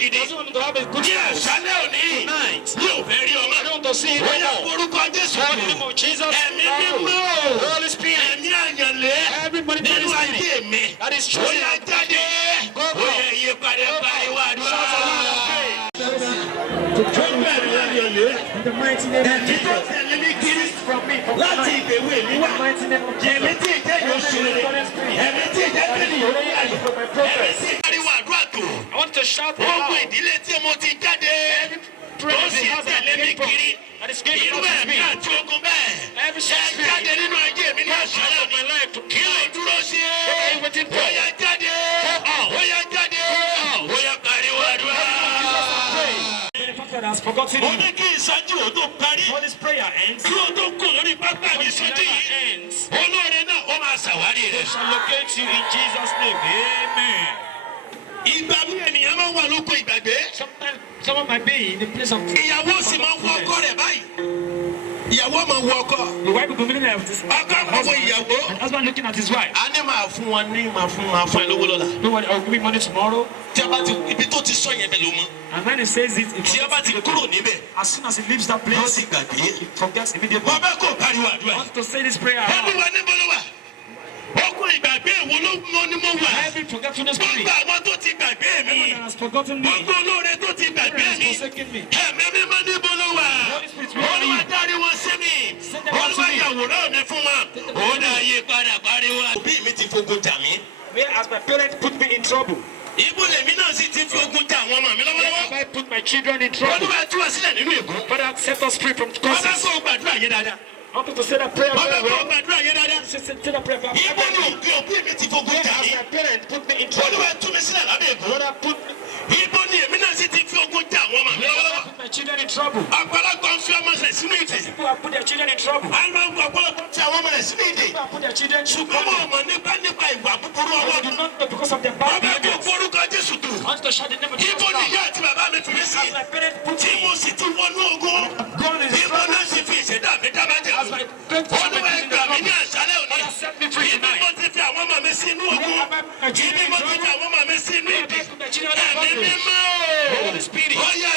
gidi. Ní àṣálẹ́ òní. Yóò fẹ́ rí ọmọ. Bóyá orúkọ Jésù. Ẹ̀mí mímọ́. Ẹ̀mí àyànlé. Nínú ayé mi. Bóyá jáde. Bóyá iye pariwo àdúrà. In the mighty name of Jesus. Láti ìgbèwé mi wá. Ẹ̀mí tí ìjẹ́ yóò ṣe rere. Ẹ̀mí tí ìjẹ́ tẹ̀lé yóò rí àyè. Ẹ̀mí tí ìpariwo àdúrà tó. I want to shout for Ogun ìdílé tí mo ti jáde. Ó sì tẹ̀lé mi kiri. Irú ẹ̀mí àti ogun bẹ́ẹ̀. Ẹ jáde nínú ayé mi ní àṣálẹ́ mi. Kí ló dúró ṣe? Bóyá jáde. Bóyá jáde. Bóyá pariwo àdúrà. Has forgotten Ó ní kí ìsájú ò tó parí. when this prayer ends. Kí o tó kù lórí pápá mi sọ́jú yìí. Olóore náà ó máa ṣàwárí rẹ̀. Shall locate you in Jesus' name. Amen. Ìgbà mi ènìyàn máa ń wà lóko ìgbàgbé. Sometimes someone might be in the place of Ìyàwó sì máa ń wọ ọkọ rẹ̀ báyìí. Ìyàwó máa ń wọ ọkọ. the wife will be looking at this Ọkọ máa wọ ìyàwó. husband looking at his wife. A ní máa fún wọn ní máa fún ẹ lówó lọ́la. No one, I'll give you money tomorrow. Tí a bá ti ibi tó ti sọ yẹn bẹ̀ ló mọ́. And when he says it, Tí a bá ti kúrò níbẹ̀, as soon as he leaves that wọ́n place, sì gbàgbé. he forgets immediately. Wọ́n bẹ́ kó pariwo àdúrà. I want to say this prayer Wọ́n ní aloud. wa níbo ló wà? Ọkùnrin ìgbàgbé wo ló mọ ní mo wà? Every forgetfulness Gbogbo spirit, àwọn tó ti gbàgbé mi. everyone that has forgotten me, Gbogbo olóore tó ti gbàgbé has mi. forsaken me. Ẹ̀mí mímọ́ níbo ló wà? Olúwa dárí wọn sí mi. Olúwa yàwòrán mi fún wọn. Ó dá ayé padà pariwo. Òbí mi ti fogun jà mí. Whereas my parents put me in trouble, Ibo lèmi náà sì ti fi ogun jà àwọn ọmọ mi lọ́wọ́lọ́wọ́. I put my children in trouble. Olúwa tú wa sílẹ̀ nínú ègún. Father, set us free from Bàbá curses. kò gbàdúrà yé dáadáa. I want you to say that prayer Bàbá very kò well. gbàdúrà yé dáadáa. Say that prayer very Ibo ni well. òbí mi ti fogun jà Whereas mí. my parents put me in trouble, Olúwa tú mi sílẹ̀ lábẹ́ ègún. Father, put Ibo ni èmi náà sì ti fi ogun jà àwọn ọmọ mi lọ́wọ́lọ́wọ́. my children in trouble. Àgbàlagbà ń fi ọmọ rẹ̀ sínú ìdè. People have put their children in trouble. Àgbàlagbà ọ̀pọ̀lọpọ̀ fi àwọn ọmọ rẹ̀ sínú ìdè. People have put their children in Ṣùgbọ́n trouble. wọn ò mọ̀ nípa ìwà búburú But ọwọ́ they do not know because of their bad Bàbá kò behaviors. forúkọ Jésù tó. I want to shout the name of Jesus Ibo ni now. ìyá àti bàbá mi fi mí sí? As my parents put Tí me mo sì ti wọnú ogun. God is Ibo náà sì fi ìṣẹ̀dá mi dá májẹ̀. As my parents put Olúwa me in ẹgbàá mi ní trouble, àṣálẹ́ òní. Father, set me free Ibi tonight. mo ti fi àwọn ọmọ mi sínú ogun. Where have my children Ibi in mo ti trouble? fi àwọn ọmọ mi sínú Where ìdè. have my children in Ẹ̀mí trouble? mímọ́. Holy Spirit. Ó yá